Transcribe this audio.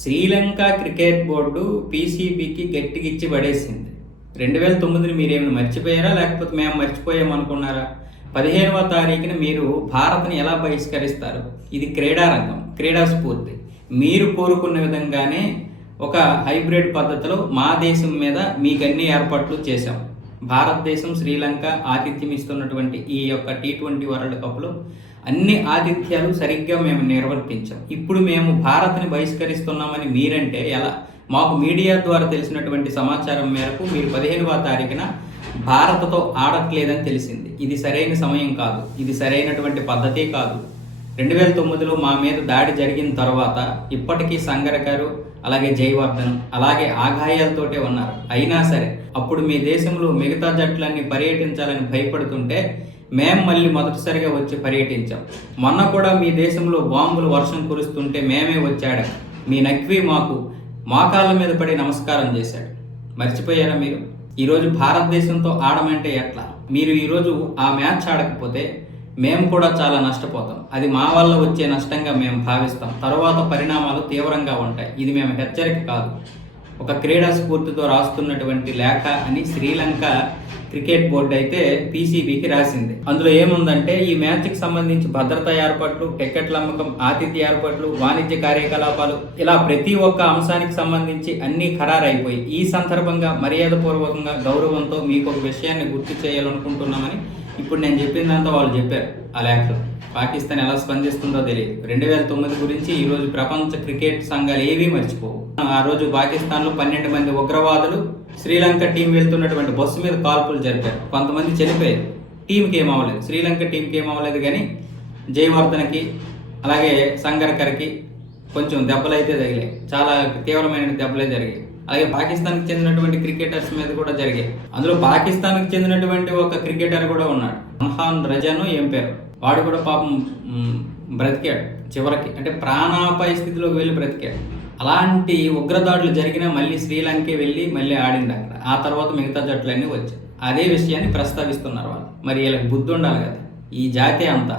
Sri Lanka cricket board పీసీబీకి గట్టిగిచ్చి పడేసింది. 2009ని మీరేమైనా మర్చిపోయారా? లేకపోతే మేము మర్చిపోయామనుకున్నారా? 15వ తారీఖున మీరు భారత్ని ఎలా బహిష్కరిస్తారు? ఇది క్రీడారంగం, క్రీడా స్ఫూర్తి. మీరు కోరుకున్న విధంగానే ఒక హైబ్రిడ్ పద్ధతిలో మా దేశం మీద మీకు అన్ని ఏర్పాట్లు చేశాం. భారతదేశం శ్రీలంక ఆతిథ్యం ఇస్తున్నటువంటి ఈ యొక్క T20 వరల్డ్ కప్లో అన్ని ఆతిథ్యాలు సరిగ్గా మేము నిర్వర్తించాం. ఇప్పుడు మేము భారత్ని బహిష్కరిస్తున్నామని మీరంటే ఎలా? మాకు మీడియా ద్వారా తెలిసినటువంటి సమాచారం మేరకు మీరు 15వ తారీఖున భారత్తో ఆడట్లేదని తెలిసింది. ఇది సరైన సమయం కాదు, ఇది సరైనటువంటి పద్ధతి కాదు. 2009లో మా మీద దాడి జరిగిన తర్వాత ఇప్పటికీ సంగర్ గారు, అలాగే జయవర్ధన్, అలాగే ఆగాయాలతోటే ఉన్నారు. అయినా సరే అప్పుడు మీ దేశంలో మిగతా జట్లన్నీ పర్యటించాలని భయపడుతుంటే మేము మళ్ళీ మొదటిసారిగా వచ్చి పర్యటించాం. మొన్న కూడా మీ దేశంలో బాంబులు వర్షం కురుస్తుంటే మేమే వచ్చాడు. మీ నక్వీ మాకు మోకాళ్ళ మీద పడి నమస్కారం చేశాడు. మర్చిపోయారా మీరు? ఈరోజు భారతదేశంతో ఆడమంటే ఎట్లా? మీరు ఈరోజు ఆ మ్యాచ్ ఆడకపోతే మేము కూడా చాలా నష్టపోతాం. అది మా వల్ల వచ్చే నష్టంగా మేము భావిస్తాం. తరువాత పరిణామాలు తీవ్రంగా ఉంటాయి. ఇది మేము హెచ్చరిక కాదు, ఒక క్రీడా స్ఫూర్తితో రాస్తున్నటువంటి లేఖ అని శ్రీలంక క్రికెట్ బోర్డు అయితే పీసీబీకి రాసింది. అందులో ఏముందంటే, ఈ మ్యాచ్కి సంబంధించి భద్రతా ఏర్పాట్లు, టికెట్ల అమ్మకం, ఆతిథ్య ఏర్పాట్లు, వాణిజ్య కార్యకలాపాలు, ఇలా ప్రతి ఒక్క అంశానికి సంబంధించి అన్నీ ఖరారైపోయి ఈ సందర్భంగా మర్యాదపూర్వకంగా గౌరవంతో మీకు ఒక విషయాన్ని గుర్తు చేయాలనుకుంటున్నామని ఇప్పుడు నేను చెప్పిందంతా వాళ్ళు చెప్పారు ఆ లేఖలో. పాకిస్తాన్ ఎలా స్పందిస్తుందో తెలియదు. 2009 గురించి ఈరోజు ప్రపంచ క్రికెట్ సంఘాలు ఏవీ మర్చిపోవు. ఆ రోజు పాకిస్తాన్లో 12 మంది ఉగ్రవాదులు శ్రీలంక టీం వెళ్తున్నటువంటి బస్సు మీద కాల్పులు జరిపారు. కొంతమంది చనిపోయారు. టీంకి ఏమవ్వలేదు, శ్రీలంక టీంకి ఏమవ్వలేదు. కానీ జయవర్ధన్కి అలాగే సంగర్కర్కి కొంచెం దెబ్బలైతే తగిలాయి. చాలా తీవ్రమైన దెబ్బలే జరిగాయి. అలాగే పాకిస్తాన్కి చెందినటువంటి క్రికెటర్స్ మీద కూడా జరిగాయి. అందులో పాకిస్తాన్కి చెందినటువంటి ఒక క్రికెటర్ కూడా ఉన్నాడు, మన్హాన్ రజాను ఏం పేరు. వాడు కూడా పాపం బ్రతికాడు చివరికి, అంటే ప్రాణాపాయ స్థితిలోకి వెళ్ళి బ్రతికాడు. అలాంటి ఉగ్రదాడులు జరిగినా మళ్ళీ శ్రీలంకే వెళ్ళి మళ్ళీ ఆడింది అక్కడ. ఆ తర్వాత మిగతా జట్లన్నీ వచ్చాయి. అదే విషయాన్ని ప్రస్తావిస్తున్నారు వాళ్ళు. మరి వీళ్ళకి బుద్ధి ఉండాలి కదా. ఈ జాతి అంతా